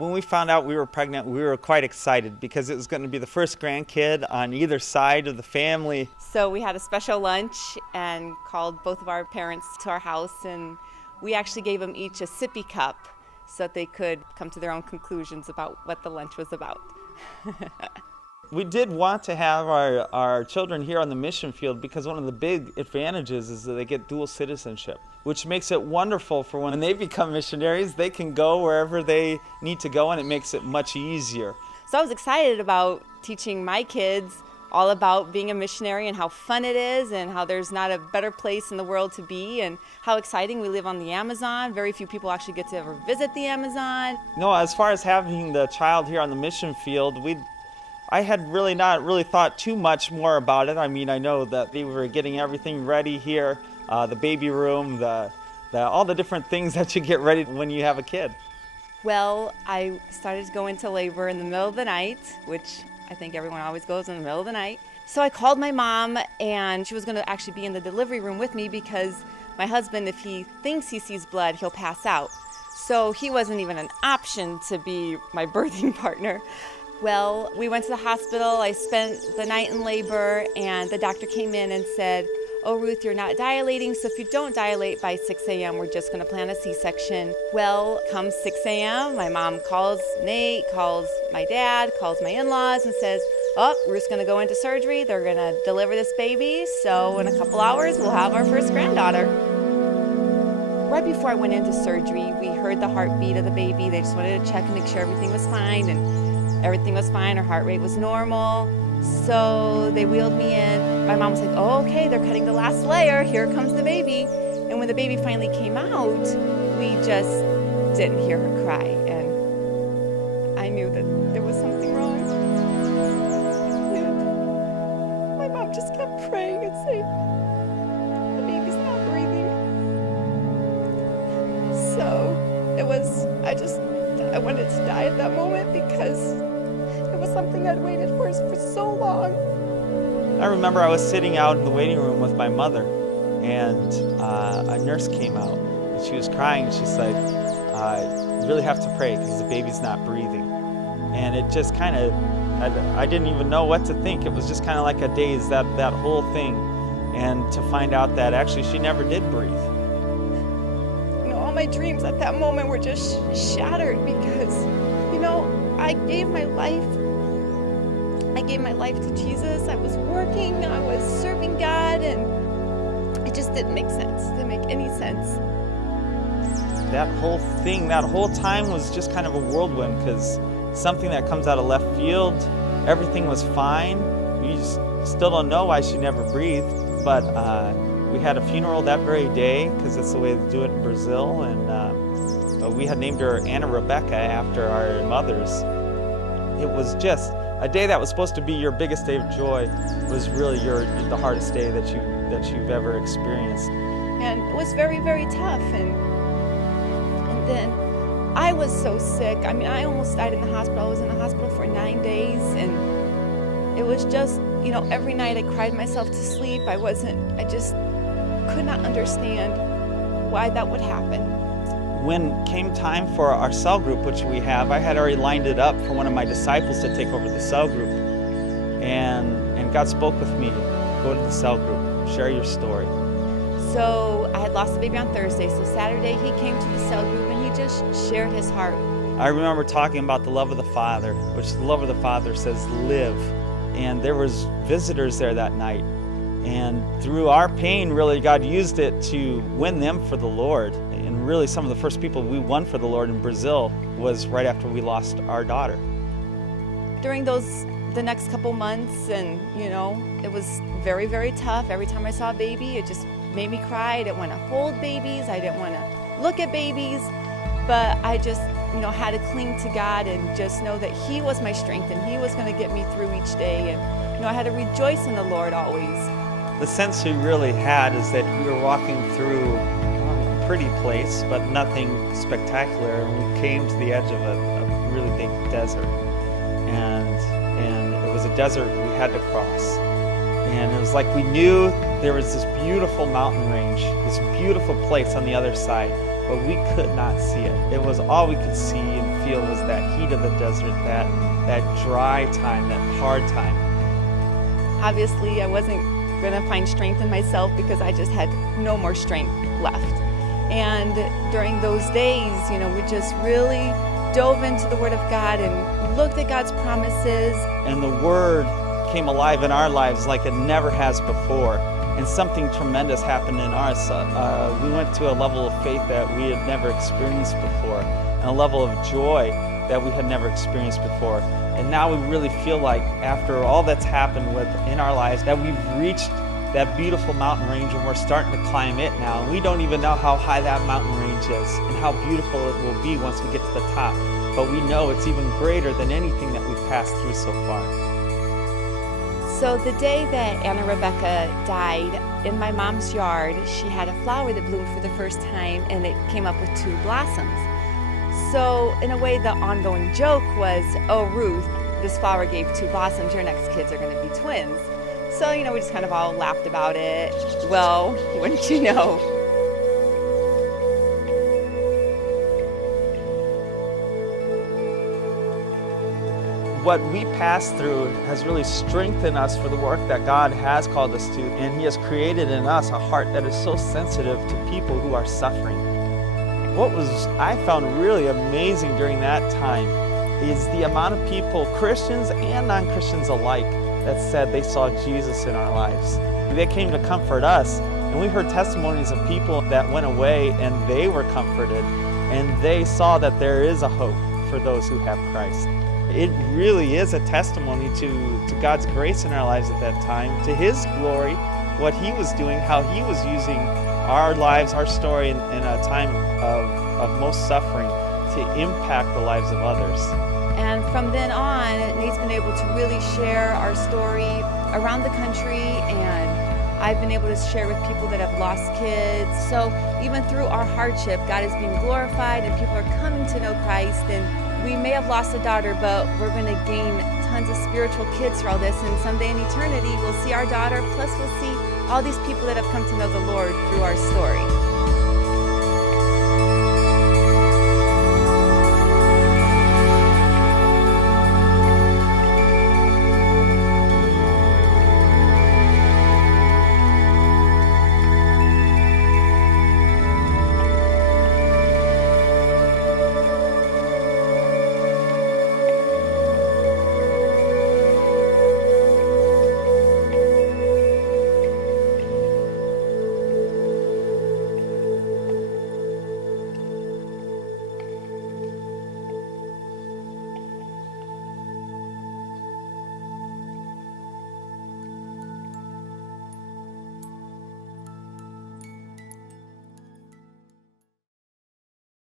When we found out we were pregnant, we were quite excited because it was going to be the first grandkid on either side of the family. So we had a special lunch and called both of our parents to our house, and we actually gave them each a sippy cup so that they could come to their own conclusions about what the lunch was about. We did want to have our children here on the mission field because one of the big advantages is that they get dual citizenship, which makes it wonderful for when they become missionaries. They can go wherever they need to go, and it makes it much easier. So I was excited about teaching my kids all about being a missionary and how fun it is and how there's not a better place in the world to be and how exciting we live on the Amazon. Very few people actually get to ever visit the Amazon. No, as far as having the child here on the mission field, I had not really thought too much more about it. I mean, I know that we were getting everything ready here, the baby room, all the different things that you get ready when you have a kid. Well, I started to go into labor in the middle of the night, which I think everyone always goes in the middle of the night. So I called my mom, and she was going to actually be in the delivery room with me because my husband, if he thinks he sees blood, he'll pass out. So he wasn't even an option to be my birthing partner. Well, we went to the hospital. I spent the night in labor, and the doctor came in and said, "Oh, Ruth, you're not dilating, so if you don't dilate by 6 a.m., we're just going to plan a C-section." Well, come 6 a.m., my mom calls Nate, calls my dad, calls my in-laws, and says, "Oh, Ruth's going to go into surgery. They're going to deliver this baby, so in a couple hours, we'll have our first granddaughter." Right before I went into surgery, we heard the heartbeat of the baby. They just wanted to check and make sure everything was fine, and everything was fine. Her heart rate was normal. So they wheeled me in. My mom was like, "Oh, okay, they're cutting the last layer. Here comes the baby." And when the baby finally came out, we just didn't hear her cry. And I knew that there was something wrong. And my mom just kept praying and saying, "The baby's not breathing." So I wanted to die at that moment because it was something I'd waited for so long. I remember I was sitting out in the waiting room with my mother, and a nurse came out, and she was crying, and she said, "You really have to pray because the baby's not breathing." And it just kind of, I didn't even know what to think. It was just kind of like a daze, that whole thing. And to find out that actually she never did breathe. All my dreams at that moment were just shattered because, I gave my life to Jesus. I was working, I was serving God, and it just didn't make sense. It didn't make any sense. That whole thing, that whole time was just kind of a whirlwind because something that comes out of left field, everything was fine. You just still don't know why she never breathed, but we had a funeral that very day because that's the way they do it in Brazil, and we had named her Anna Rebecca after our mothers. It was just a day that was supposed to be your biggest day of joy was really the hardest day that you've ever experienced. And it was very, very tough. And then I was so sick. I mean, I almost died in the hospital. I was in the hospital for 9 days, and it was just, every night I cried myself to sleep. I just could not understand why that would happen. When came time for our cell group, which we have, I had already lined it up for one of my disciples to take over the cell group. And God spoke with me, "Go to the cell group, share your story." So I had lost the baby on Thursday, so Saturday he came to the cell group and he just shared his heart. I remember talking about the love of the Father, which the love of the Father says live. And there was visitors there that night. And through our pain, really, God used it to win them for the Lord. And really, some of the first people we won for the Lord in Brazil was right after we lost our daughter. During the next couple months, and it was very, very tough. Every time I saw a baby, it just made me cry. I didn't want to hold babies. I didn't want to look at babies. But I just, had to cling to God and just know that He was my strength and He was going to get me through each day. And, I had to rejoice in the Lord always. The sense we really had is that we were walking through a pretty place, but nothing spectacular. And we came to the edge of a really big desert. And it was a desert we had to cross. And it was like we knew there was this beautiful mountain range, this beautiful place on the other side. but we could not see it. It was all we could see and feel was that heat of the desert, that dry time, that hard time. Obviously, I wasn't going to find strength in myself because I just had no more strength left. And during those days, we just really dove into the Word of God and looked at God's promises. And the Word came alive in our lives like it never has before. And something tremendous happened in ours. We went to a level of faith that we had never experienced before, and a level of joy that we had never experienced before. And now we really feel like, after all that's happened in our lives, that we've reached that beautiful mountain range and we're starting to climb it now. And we don't even know how high that mountain range is and how beautiful it will be once we get to the top. But we know it's even greater than anything that we've passed through so far. So the day that Anna Rebecca died, in my mom's yard, she had a flower that bloomed for the first time, and it came up with 2 blossoms. So in a way, the ongoing joke was, oh, Ruth, this flower gave 2 blossoms, your next kids are going to be twins. So, we just kind of all laughed about it. Well, wouldn't you know, what we pass through has really strengthened us for the work that God has called us to, and He has created in us a heart that is so sensitive to people who are suffering. What I found really amazing during that time is the amount of people, Christians and non-Christians alike, that said they saw Jesus in our lives. They came to comfort us, and we heard testimonies of people that went away and they were comforted, and they saw that there is a hope for those who have Christ. It really is a testimony to God's grace in our lives at that time, to His glory, what He was doing, how He was using our lives, our story in a time of most suffering to impact the lives of others. And from then on, Nate's been able to really share our story around the country, and I've been able to share with people that have lost kids. So even through our hardship, God is being glorified and people are coming to know Christ. And we may have lost a daughter, but we're going to gain tons of spiritual kids through all this. And someday in eternity, we'll see our daughter, plus we'll see all these people that have come to know the Lord through our story.